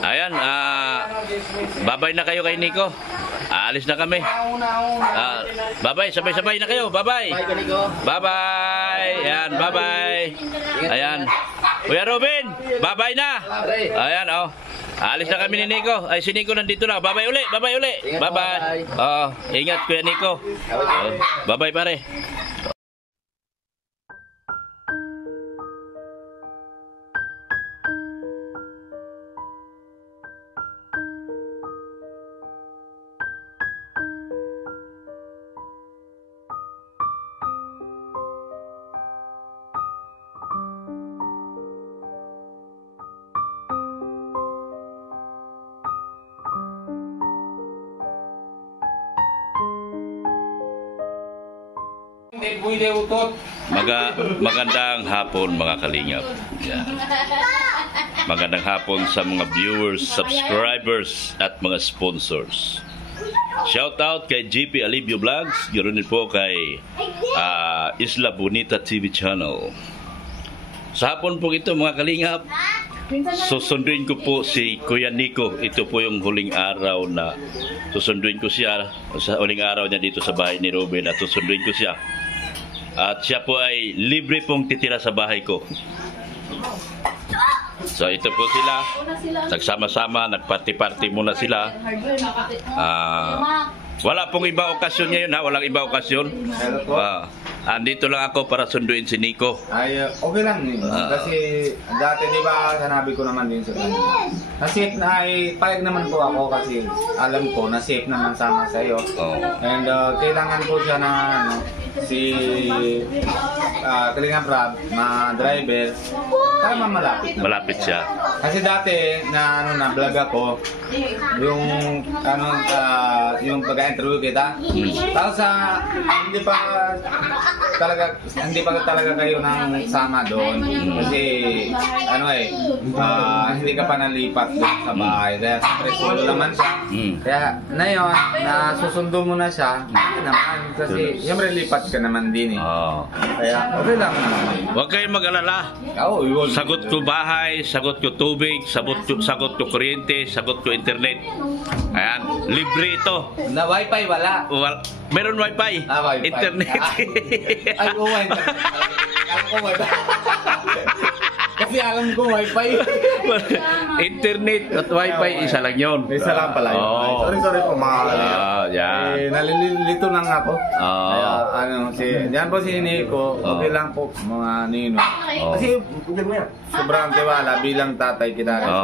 Ayan, babay na kayo kay Nico. Aalis na kami. Babay, sabay-sabay na kayo. Babay. Bye-bye. Ayan, bye-bye. Ayan. Kuya Robin, babay na. Ayan, oh. Aalis na kami ni Nico. Ay, si Nico nandito na. Babay uli, babay uli. Bye-bye. Ingat Kuya Nico. Bye-bye pare. Magandang hapon mga kalingap. Yan. Magandang hapon sa mga viewers, subscribers at mga sponsors. Shout out kay GP Alivio Vlogs, ganoon din po kay Isla Bonita TV channel. Sa hapon po ito mga kalingap, susunduin ko po si Kuya Nico. Ito po yung huling araw na susunduin ko siya. Sa huling araw niya dito sa bahay ni Robin at susunduin ko siya. At siya po ay libre pong titira sa bahay ko. So ito po sila. Nagsama-sama, nagparty-party muna sila. Wala pong iba okasyon ngayon ha. Walang iba okasyon. Andito lang ako para sunduin si Nico. Ay, okay lang yun. Kasi dati di ba sanabi ko naman din sa kanila. Na-safe na ay payag naman po ako kasi alam ko na safe naman sama sa iyo. And kailangan ko siya na si Kalinga Brab, mga driver, para malapit. Malapit siya. Kasi dati na vlog ako, yung yung pag-interview kita. Tapos hindi pa talaga kayo nang sama doon. Kasi hindi ka pa nalipat doon sa bahay. Kaya siyempre solo naman siya. Kaya na yun, nasusundo mo na siya. Naman, kasi siyempre lipat ka naman din eh. Kaya okay lang naman. Huwag kayong mag-alala. Sagot ko bahay, sagot ko tubig, sagot ko kuryente, sagot ko internet. Ayan, libre ito. Na wifi wala. Meron wifi. Wifi. Internet. Ay, wifi. Alam ko wifi. Kasi alam ko wifi. Internet at wifi, isa lang yun. Isa lang pala yun. Sorry po mga yan. Nalilito lang ako. Kaya yan po si Nico. Okay lang po mga nino. Kasi sobrang tiwala bilang tatay kita kasi.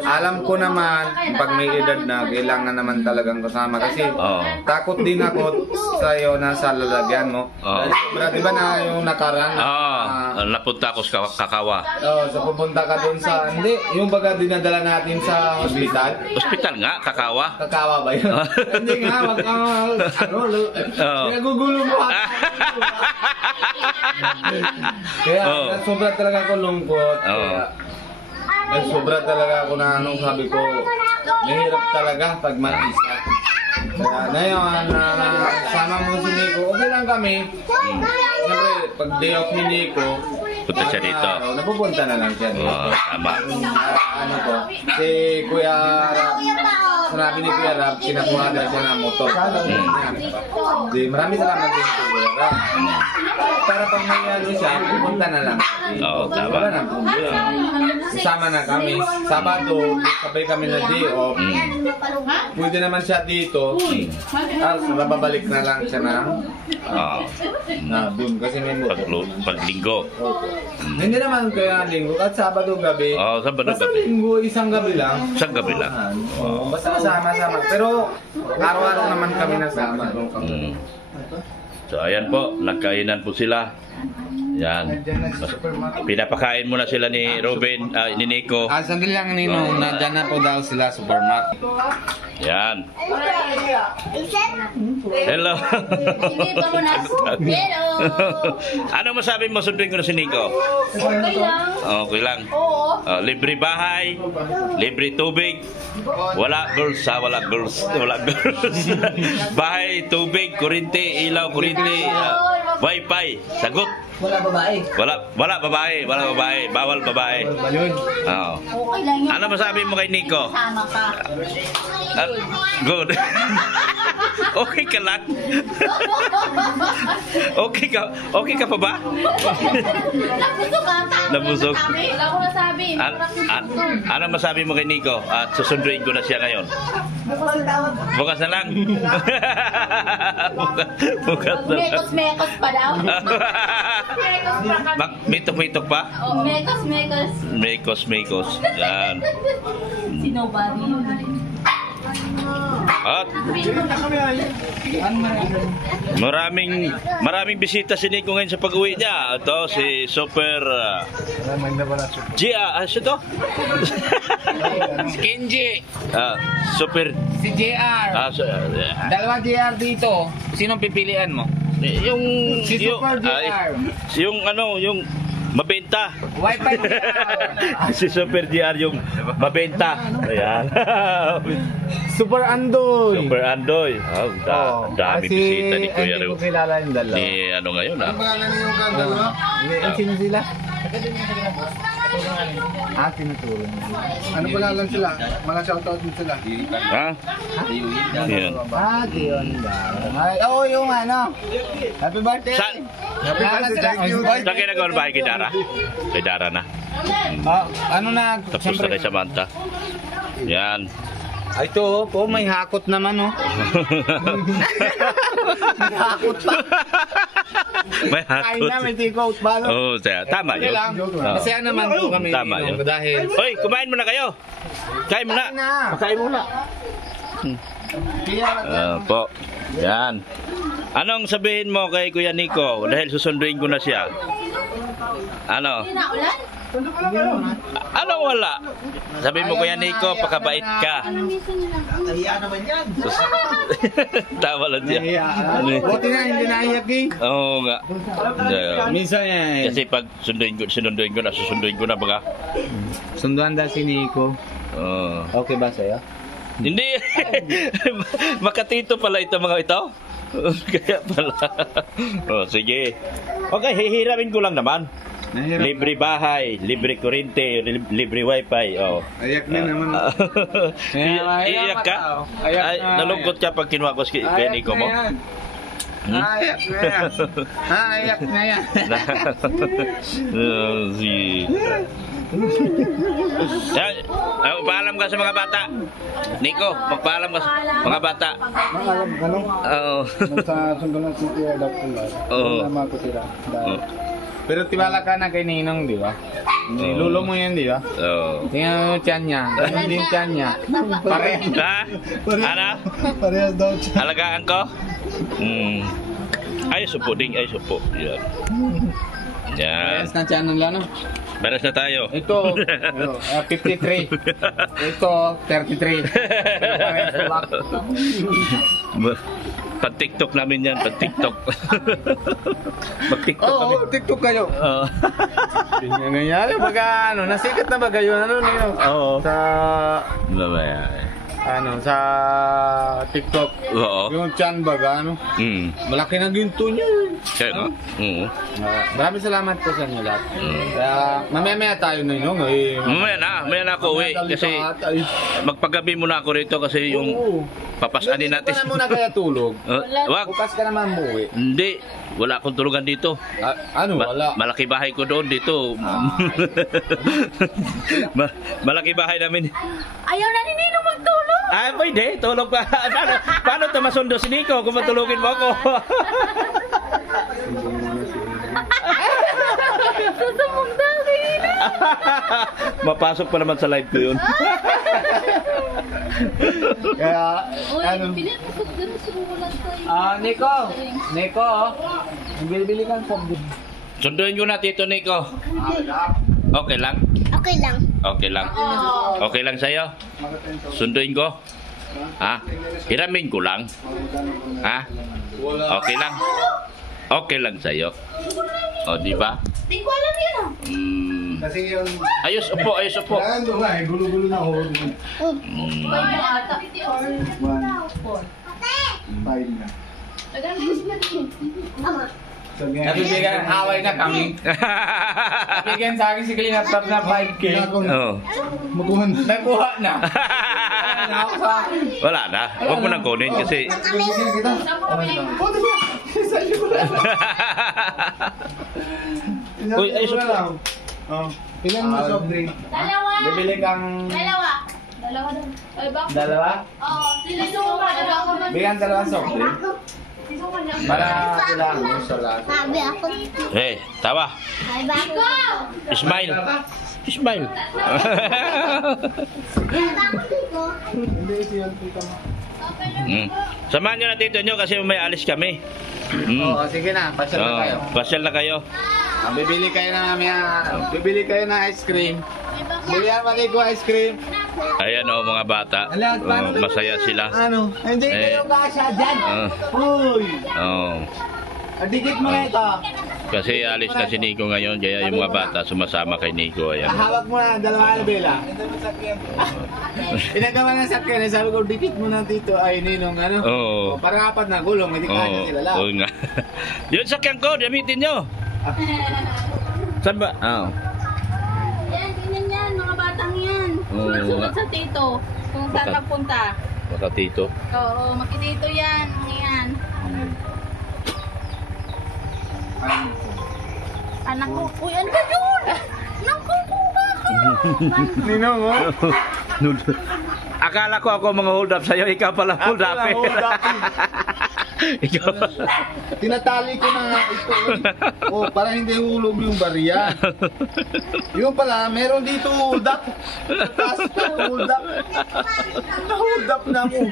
Alam ko naman pag may edad na kailangan naman talagang kasama kasi takot din ako sa iyo na sa lalagyan mo. Di ba na yung nakaraan? Napunta ako sa Kakawa. So pupunta ka doon sa hindi, yung baga dinadala natin sa hospital. Hospital nga, Kakawa. Kakawa ba yun? Hindi nga, nagugulo mo. Kaya sobra talaga ako lungkot. Sobra talaga ako na sabi ko, mahirap talaga pag mag-isa. Kaya na yun, sama mo si Nico, okay lang kami. Siyempre, pag day off ni Nico, punta siya dito. Napupunta na lang siya dito. Tama. Si Kuya Rab, sinabi ni Kuya Rab, kinakuha na siya ng motor. Marami salamat din si Kuya Rab. Para pag may siya, pupunta na lang. Tama. Wala nang problema. Sama na kami. Sabado, sabay kami na day off. Pwede naman siya dito. Tapos babalik na lang siya na doon kasi may motor. Paglinggo. Hindi naman kaya linggo at Sabado gabi. Sabado basta gabi. Linggo, isang gabi lang. Isang gabi lang. Basta sama-sama. Pero araw-araw naman kami nasama. So ayan po, nagkainan po sila. Yan. Pinapakain muna sila ni Robin, ni Nico. Sandali lang Nino, nandyan na po daw sila supermarket. Yan. Hello. Hello. Ano masabi mo, sunduin ko na si Nico? Okay lang. Okay lang. Oo. Libre bahay, libre tubig. Wala girls ha, wala girls. Wala girls. Bahay, tubig, kuryente, ilaw, kuryente. Wi-Fi. Sagot. Wala babae. Wala babae. Bawal babae. Oo. Okay lang yun. Ano masabi mo kay Nico? Sama ka. Good. Okay ka lang. Okay ka pa ba? Nabusog ka. Nabusog. Wala ko nasabi. Ano masabi mo kay Nico? At susunduin ko na siya ngayon. Bukas na lang. Bukas na lang. Mekos pa daw. Mekos pa kami. Mitok pa? Oh, mekos. Mekos. Yan. Si nobody. At maraming bisita si Nico ngayon sa pag-uwi niya. Ito si Super Gia, siya to? Kenji. Super Si JR. Dalawang JR dito. Sinong pipilian mo? yung Si Super JR. yung ano, yung mabenta. Wi-Fi JR. Si Super GR yung mabenta. Ayan. Super Andoy. Super Andoy. Dami bisita ni Kuya Hindi Rio. ko kilala yung dalawa. Ni ano ngayon Ano pangalan niyo yung dalawa? Sino sila? Tinuturo niyo. Ano pangalan sila? Mga shoutout din sila. Ha? Yan. Kiyonda. Oo, yung ano. Happy birthday. Happy birthday. Thank you. Saan kayo nagawa ng bahay kay Dara? Kay Dara na. Ano na? Tapos na kay Samantha. Yan. Ay, ito po, may hakot naman, oh. May hakot pa. May Kain hakot. na, may take-out ba? Oo, tama yun. Masaya naman po kami. Tama yun. Dahil... Hoy, kumain muna kayo. Kain muna. Kain muna. Po. Yan. Anong sabihin mo kay Kuya Nico dahil susunduin ko na siya? Ano? Hindi na ulan? Anong wala? Sabi mo Kuya Nico, pakabait ka. Ano minsan nila? Tawa lang siya. Buti na, hindi naiyak eh. Oo nga. Minsan yan. Kasi pag susunduin ko na baga. Sunduan daw si Nico. Oo. Okay ba sa'yo? Hindi. Makatito pala ito mga ito. Kaya pala. Sige. Okay, hihiramin ko lang naman. Libre bahay, libre kuryente, libre wifi. Ayak na naman. Iyak ka? Ay, nalungkot ka pag kinuha ko kay Nico mo? Ayak na yan. Ayak na yan. Paalam ka sa mga bata. Nico, magpaalam ka sa mga bata. Alam ka no? Oo. Sa sundulan si Tia Dapula. Oo. Tama ko sila. Pero tiwala ka na kay Ninong, di ba? Lulo mo yan, di ba? Oo. Tingnan mo yung tiyan niya. Ganun din tiyan niya. Parehas. Ha? Ano? Parehas daw tiyan. Alagaan ko? Ay, supo ding. Ay, supo. Yan. Yan. Parehas na tiyan nila, no? Beres na tayo. Ito, 53. Ito, 33. Parehas na lang. Pag-TikTok namin yan, pag-TikTok. Mag-TikTok kami. Oo, TikTok kayo. Oo. Tingnan nangyari, baga ano, nasikat na ba kayo? Ano nyo? Oo. Sa, Mamaya. sa TikTok. Oo. Yung chan baga, ano? Malaki na ginto nyo. Kaya nga. Oo. Maraming salamat po sa inyo lahat. Kaya, mamaya tayo na yun. Mamaya na ako uwi. Kasi magpagabi muna ako rito kasi yung papasanin natin. Hindi ka na muna kaya tulog. Wag. Bukas ka naman buwi. Hindi. Wala akong tulugan dito. Ano? Wala. Malaki bahay ko doon dito. Malaki bahay namin. Ayaw na ni Nino magtulog. Pwede. Tulog pa. Paano ito masundo si Nico kung matulogin mo ako? Susumog daw kayo. Mapasok pa naman sa live ko yun. Kaya, Uy, ano? bilhin mo sa gano'n sumulan tayo. Nico, bili-bili kang sabdi. Sunduin ko na Tito Nico. Okay lang? Okay lang. Okay lang. Okay lang sa'yo? Sunduin ko? Ha? Hiramin ko lang? Ha? Okay lang? Okay lang sa'yo? O, di ba? Di ko alam yun ah. Kasi yung... Ayos upo, ayos upo. Ano ba eh, gulo-gulo na ako. Five na ata. Five na. Ama. Nabibigyan, away na kami. Nabibigyan sa akin si Kalingap Rab na 5K. Oo. Nagkuha na. Wala na. Huwag mo nang kunin kasi... Uy, ay, lang. Ilan mo soft drink? Dalawa. Bibili kang... Dalawa. Dalawa daw. Ay, bakit? Dalawa? Oo. Sila yung dalawa. Bigyan dalawa soft drink. Para kailangan mo sa lahat. Sabi ako. Hey, tawa. Sabi ako. Smile. Smile. Samahan nyo na dito nyo kasi may alis kami. Oo, sige na. Pasyal na tayo. Pasyal na kayo. Bibili kayo na bibili kayo ng ice cream. Bilihan maligo ice cream. Ayan o mga bata. Masaya sila. Ano? Hindi kayo kasya dyan. Uy! Dikit mo na ito. Kasi alis na si Nico ngayon, kaya yung mga bata sumasama kay Nico. Ayan. Hawak mo na dalawa alabela. Pinagawa ng sakyan. Sabi ko, dikit mo na dito. Ay, ninong ano? Oo. Parang apat na gulong. Hindi kaya sila lang. Oo nga. Yun sakyan ko, gamitin nyo. Saan ba? Yan, tingnan yan, mga batang yan. Sunod sa tito. Kung saan Baka- magpunta. Baka tito. Oo, makitito yan. Yan. Anak ko, uy, ano ba yun? Nakukuha ka. Ninong, oh. Akala ko ako mga hold up sa'yo, ikaw pala hold up. Ako lang, hold up. Ikaw. Tinatali ko na nga ito. Oh, para hindi hulog yung barya. Yung pala, meron dito hold up. Taas na hold up. Na-hold up na mo.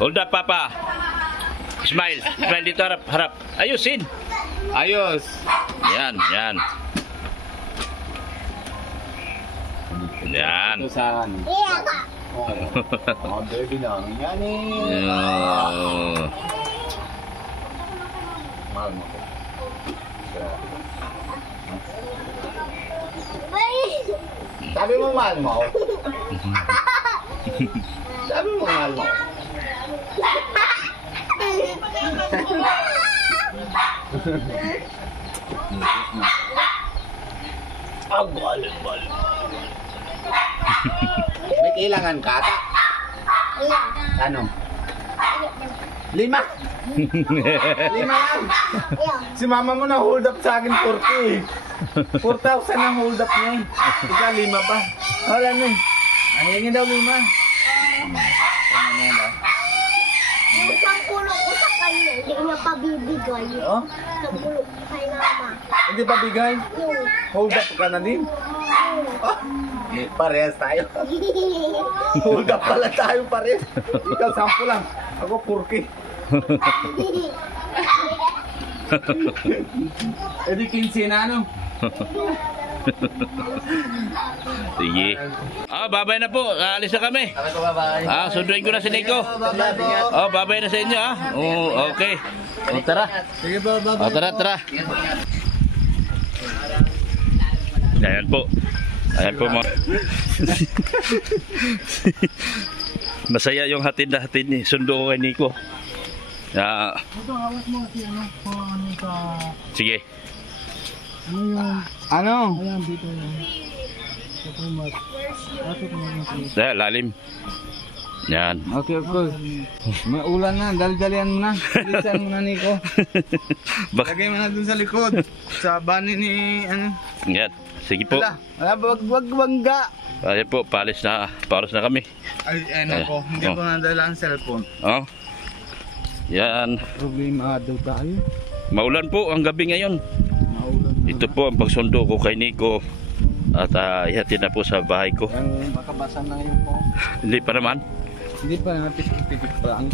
Hold up, Papa. Smile. Smile dito, harap, harap. Ayusin. Ayos. Yan, yan. Yan. Ito saan? Iya ka. Oh, baby na. Yan eh. Yan. Mahal mo ko. Sabi mo mahal mo. Sabi mo mahal mo. Ang bal. May kailangan ka ata? Iya. Ano? 5. 5 lang. Iya. Si mama mo na hold up sa akin 40. 4,000 ang hold up niya eh. Ika 5 pa. Wala na eh. Nangingin daw 5. Yung pangkulong ko sa kanya, hindi niya pabibigay. Oh? Pangkulong ko kay mama. Hindi pa bigay? Yung. Hold up ka na din? Oh, parehas tayo. Hold up pala tayo parehas. Ikaw 10 lang. Ako 4K. Eh di 15 na ano? Sige. Babay na po. Alis na kami. Bye-bye. Sunduin ko na si Nico. Babay na sa inyo, okay. Tara. Sige ba, Tara. Ayan po. Ayan po mga... Masaya yung hatid na hatid ni sundo ko kay Nico. Sige. Ano? Lalim. Yan. Okay. May ulan na. Dali-dalian mo na. Bilisan mo na, Nico. Lagay mo na dun sa likod. Sa bani ni ano. Yan. Sige po. Wala, wag bangga. Ayan po, palis na kami. Ay, ko. Hindi ko nadala ang cellphone. Yan. Problema daw tayo. Maulan po ang gabi ngayon. Maulan na. Ito po ang pagsundo ko kay Nico. At ihatid na po sa bahay ko. Makabasa na ngayon po. Hindi pa naman. Hindi pa naman pitik-pitik pa lang.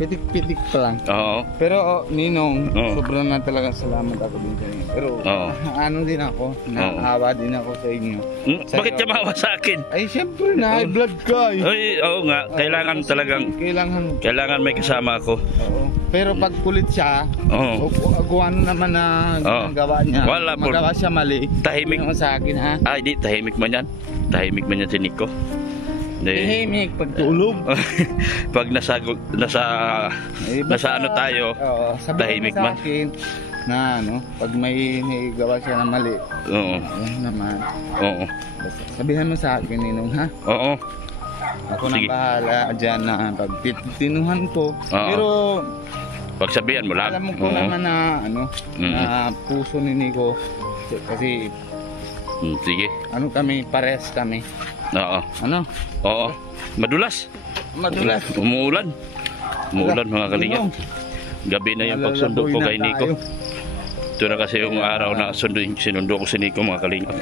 Pitik-pitik pa lang. Oo. Pero Ninong, Oo. sobrang na talaga salamat ako din sa inyo. Pero Oo. ano din ako, naawa din ako sa inyo. Bakit ka maawa sa akin? Ay, syempre na, high blood ka. Ay, oo nga. Kailangan talagang... Kailangan may kasama ako. Oo. Pero pag kulit siya, Oo. kung ano naman na ginagawa niya, Wala po. magawa siya mali, Tahimik. sabihin mo sa akin ha. Ay, di. Tahimik man yan. Tahimik man yan si Nico. Tahimik pagtulog. Pag nasa ano tayo, Oo, sabihin tahimik mo sa man. akin na ano, pag may gawa siya na mali. Oo. Ayun naman. Oo. Basta sabihan mo sa akin, Ninong, ha? Oo. Ako Sige. na bahala dyan na pag tinuhan ko. Oo. Pero Pagsabihan mo lang. alam mo ko Oo. naman na ano, Mm. na puso ni Nico. Kasi Sige. ano kami, pares kami. Oo. Ano? Oo. Madulas. Madulas. Umuulan. Umuulan mga kalingap. Ninong, Gabi na yung pagsundo ko malalaboy na kay Nico. tayo. Ito na kasi yung araw na sinundo ko si Nico mga kalingap.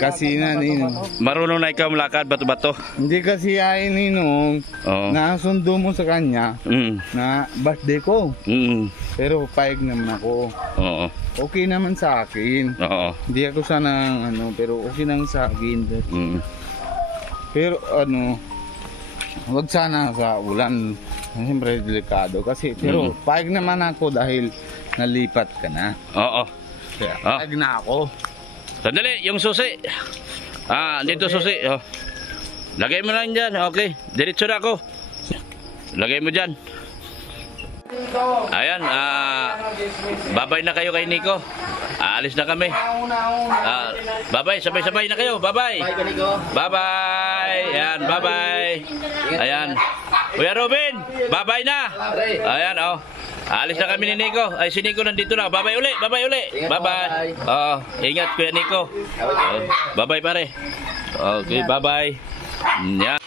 Kasi na, Ninong. Marunong na ikaw malakad, bato-bato. Hindi kasi ay, Ninong, Oo. nasundo mo sa kanya Mm. na birthday ko. Mm. Pero payag naman ako. Oo. Okay naman sa akin. Oo. Hindi ako sana ano, pero okay lang sa akin. Mm. Pero ano, wag sana sa ulan. Siyempre delikado kasi. Pero payag naman ako dahil nalipat ka na. Oo. Kaya Ah. payag na ako. Sandali, yung susi. Dito susi. Oh. Lagay mo lang dyan. Okay. Diretso na ako. Lagay mo dyan. Ayan. Babay na kayo kay Nico. Aalis na kami. Babay. Sabay-sabay na kayo. Babay. Bye-bye. Ayan. Bye-bye. Ayan. Kuya Robin. Babay na. Ayan. Oh. Alis na kami ni Nico. Ay, si Nico nandito na. Bye-bye uli. Bye-bye uli. Bye-bye. Ingat Kuya Nico. Bye-bye pare. Okay. Bye-bye. Yeah.